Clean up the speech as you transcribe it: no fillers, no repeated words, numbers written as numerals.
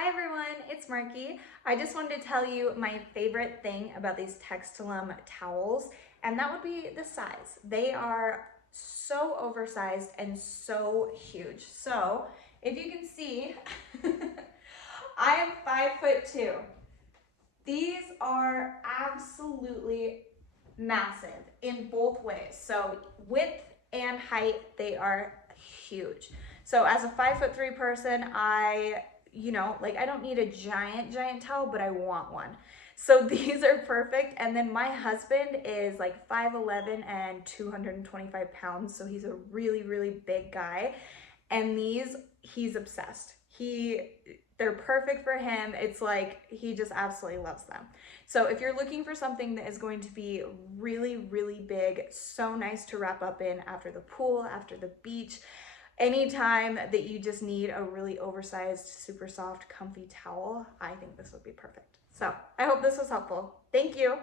Hi everyone, it's Marky. I just wanted to tell you my favorite thing about these Textilum towels, and that would be the size. They are so oversized and so huge. So if you can see, I am 5'2". These are absolutely massive in both ways. So width and height, they are huge. So as a 5'3" person, I don't need a giant towel, but I want one. So these are perfect. And then my husband is like 5'11" and 225 pounds. So he's a really big guy. And these, he's obsessed. They're perfect for him. It's like, he just absolutely loves them. So if you're looking for something that is going to be really big, so nice to wrap up in after the pool, after the beach, anytime that you just need a really oversized, super soft, comfy towel, I think this would be perfect. So I hope this was helpful. Thank you.